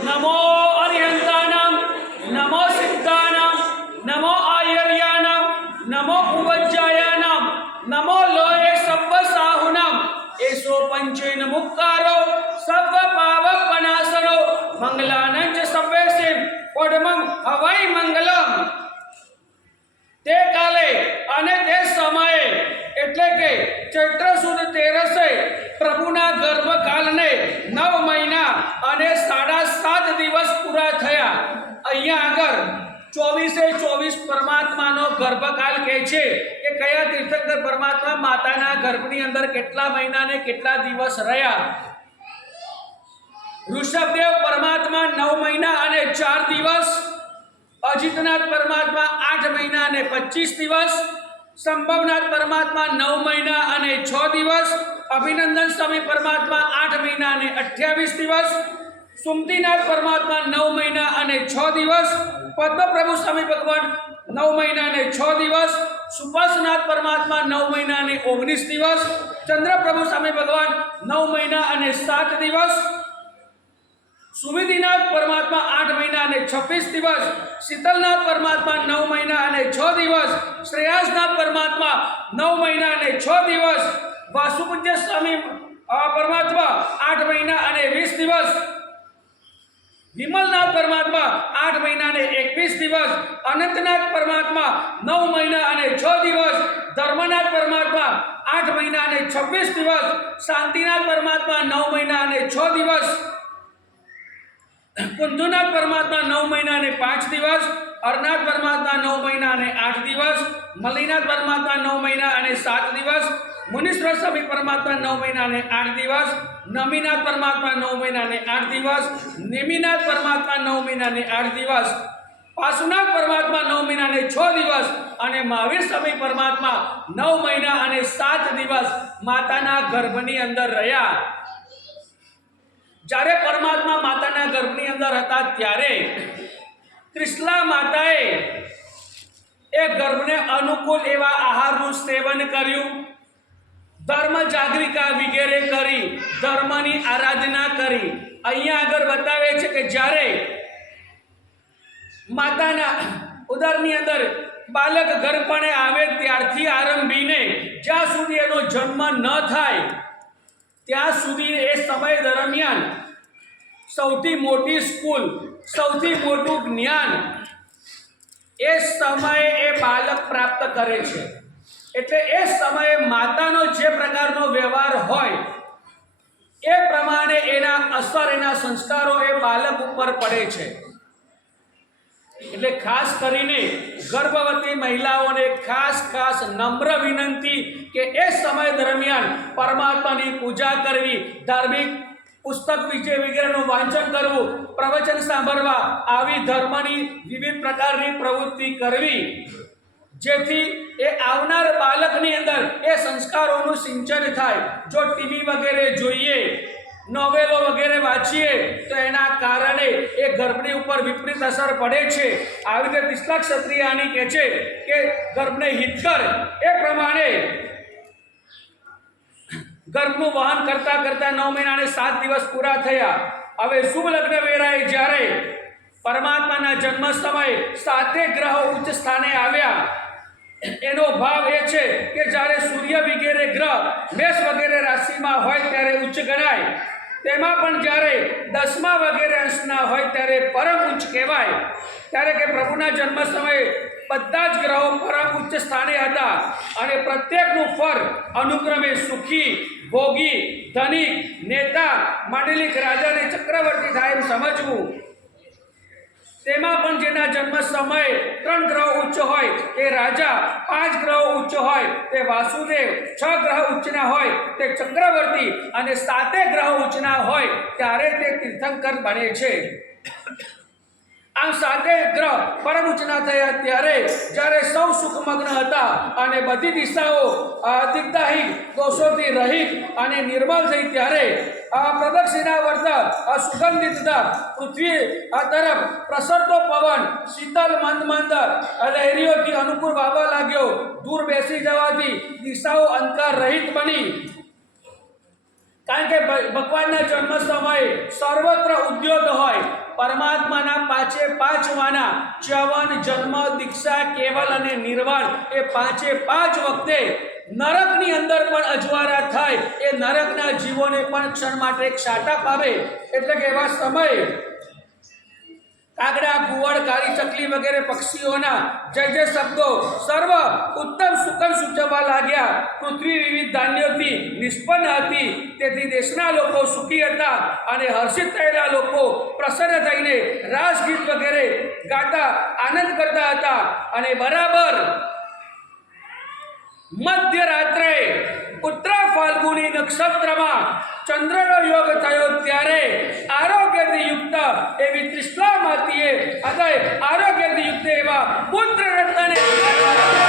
નમો અરિહંતાનામ નમો સિદ્ધાનામ નમો આયર્યાનામ નમો ઉપજ્જાયાનામ નમો લોય સબ્બ સાહુનામ એસો પંચે મુક્કારો સબ્બ પાવક પનાસનો મંગલાનંચ સિમ કોડમં હવાઈ મંગલમ તે કાલે અને તે સમયે એટલે કે ચૈત્ર સુદ તેરસે પ્રભુના ગર્ભકાલને નવ મહિના અને સાડા સાત દિવસ પૂરા થયા. અહીંયા આગળ ચોવીસે ચોવીસ પરમાત્માનો ગર્ભકાલ કહે છે કે કયા તીર્થંકર પરમાત્મા માતાના ગર્ભની અંદર કેટલા મહિના ને કેટલા દિવસ રહ્યા? ઋષભદેવ પરમાત્મા નવ મહિના અને ચાર દિવસ, અજિતનાથ પરમાત્મા આઠ મહિના અને પચીસ દિવસ, સંભવનાથ પરમાત્મા નવ મહિના અને છ દિવસ અભિનંદન સ્વામી પરમાત્મા આઠ મહિના અને અઠ્યાવીસ દિવસ, સુમતીનાથ પરમાત્મા નવ મહિના અને છ દિવસ, પદ્મપ્રભુ સ્વામી ભગવાન નવ મહિના અને છ દિવસ, સુભાષનાથ પરમાત્મા નવ મહિના અને ઓગણીસ દિવસ, ચંદ્રપ્રભુ સ્વામી ભગવાન નવ મહિના અને સાત દિવસ સુવિધિનાથ પરમાત્મા આઠ મહિના અને છવ્વીસ દિવસ, શીતલનાથ પરમાત્મા નવ મહિના અને છ દિવસ, શ્રેયાસનાથ પરમાત્મા નવ મહિના અને છ દિવસ વાસુપૂજ્ય સ્વામી પરમાત્મા આઠ મહિના અને વીસ દિવસ. વિમલનાથ પરમાત્મા આઠ મહિના અને એકવીસ દિવસ. અનંતનાથ પરમાત્મા નવ મહિના અને છ દિવસ. ધર્મનાથ પરમાત્મા આઠ મહિના અને છવ્વીસ દિવસ. શાંતિનાથ પરમાત્મા નવ મહિના અને છ દિવસ. કુંદુનાથ પરમાત્મા નવ મહિના અને પાંચ દિવસ. અરનાથ પરમાત્મા નવ મહિના અને આઠ દિવસ. મલ્લીનાથ પરમાત્મા નવ મહિના અને સાત દિવસ. મુનીશ્વર સ્વામી પરમાત્મા નવ મહિનાને આઠ દિવસ, નમીનાથ પરમાત્મા નવ મહિનાને આઠ દિવસ, નિમિનાથ પરમાત્મા નવ મહિનાને આઠ દિવસ પાશુનાથ પરમાત્મા નવ મહિનાને છ દિવસ અને મહાવીર સ્વામી પરમાત્મા નવ મહિના અને સાત દિવસ માતાના ગર્ભની અંદર રહ્યા. જ્યારે પરમાત્મા માતાના ગર્ભની અંદર હતા ત્યારે ત્રિશલા માતાએ એ ગર્ભને અનુકૂળ એવા આહારનું સેવન કર્યું. ધર્મ જાગરિકા વગેરે કરી, ધર્મની આરાધના કરી. અહીંયા આગળ બતાવે છે કે જ્યારે માતાના ઉદરની અંદર બાલક ગર્ભણે આવે ત્યારથી આરંભીને જ્યાં સુધી એનો જન્મ ન થાય, ત્યાં સુધી એ સમય દરમિયાન સૌથી મોટી સ્કૂલ, સૌથી મોટું જ્ઞાન એ સમયે એ બાલક પ્રાપ્ત કરે છે. એટલે એ સમયે માતાનો જે પ્રકારનો વ્યવહાર હોય, એ પ્રમાણે એના અસર, એના સંસ્કારો એ બાલક ઉપર પડે છે. એટલે ખાસ કરીને ગર્ભવતી મહિલાઓને ખાસ ખાસ નમ્ર વિનંતી કે એ સમય દરમિયાન પરમાત્માની પૂજા કરવી, ધાર્મિક પુસ્તક વિશે વગેરેનું વાંચન કરવું, પ્રવચન સાંભળવા, આવી ધર્મની વિવિધ પ્રકારની પ્રવૃત્તિ કરવી જેથી એ આવનાર બાળકની અંદર એ સંસ્કારોનું સિંચન થાય. જો ટીવી વગેરે જોઈએ, નોવેલો વગેરે વાંચીએ, તો એના કારણે એ ગર્ભની ઉપર વિપરીત અસર પડે છે. આવી રીતે તિસ્લા ક્ષત્રિયાની કહે છે કે ગર્ભને હિત કર એ પ્રમાણે ગર્ભનું વહન કરતા કરતા નવ મહિના અને સાત દિવસ પૂરા થયા. હવે શુભ લગ્ન વેરાએ જ્યારે પરમાત્માના જન્મ સમયે સાતે ગ્રહો ઉચ્ચ સ્થાને આવ્યા. એનો ભાવ એ છે કે જ્યારે સૂર્ય વગેરે ગ્રહ મેષ વગેરે રાશિમાં હોય ત્યારે ઉચ્ચ ગણાય. તેમાં પણ જ્યારે દસમા વગેરે અંશના હોય ત્યારે પરમ ઉચ્ચ કહેવાય. ત્યારે કે પ્રભુના જન્મ સમયે બધા જ ગ્રહો પરમ ઉચ્ચ સ્થાને હતા અને પ્રત્યેકનું ફળ અનુક્રમે સુખી, ભોગી, ધનિક, નેતા, માંડલિક રાજાને ચક્રવર્તી થાય એમ સમજવું. તેમાં પણ જેના જન્મ સમયે ત્રણ ગ્રહ ઉચ્ચ હોય, તે રાજા, પાંચ ગ્રહો ઉચ્ચ હોય, તે વાસુદેવ, છ ગ્રહ ઉચ્ચના હોય, તે ચક્રવર્તી અને સાતે ગ્રહ ઉચ્ચના હોય, ત્યારે તે તીર્થંકર બને છે. આમ સાતે ગ્રહ પરમ ઉચ્ચના થયા ત્યારે જ્યારે સૌ સુખમગ્ન હતા અને બધી દિશાઓ અ, દોષોથી રહિત અને નિર્મળ થઈ ત્યારે આ પ્રદક્ષિણા વર્ત આ સુગંધિત પૃથ્વી આ તરફ પ્રસરતો પવન શીતલ મંદ મંદ લહેરીઓથી અનુકૂળ વાવા લાગ્યો. દૂર બેસી જવાથી દિશાઓ અંધકાર રહિત બની. કારણ કે ભગવાનના જન્મ સમયે સર્વત્ર ઉદ્યોગ હોય. પરમાત્માના પાંચે પાંચ વાના ચ્યવન જન્મ, દીક્ષા, કેવલ અને નિર્વાણ એ પાંચે પાંચ વખતે નરકની અંદર પણ અજવાળા થાય. એ નરકના જીવોને પણ ક્ષણ માટે એક શાટક આવે એટલે કે એવા સમયે કાગડા, કુવડ, કાળી ચકલી વગેરે પક્ષીઓના જય જય શબ્દો સર્વ ઉત્તમ સુકન સૂચવવા લાગ્યા. પૃથ્વી વિવિધ ધાન્યોથી નિષ્પન્ન હતી. તેથી દેશના લોકો સુખી હતા અને હર્ષિત થયેલા લોકો પ્રસન્ન થઈને રાસગીત વગેરે ગાતા આનંદ કરતા હતા. અને બરાબર મધ્યરાત્રે ઉત્તરા ફાલ્ગુની નક્ષત્રમાં ચંદ્રનો યોગ થયો. યુક્ત એવી ત્રિષ્ણા માતીએ અદય આરોગ્યથી યુક્ત એવા પુત્ર રત્નને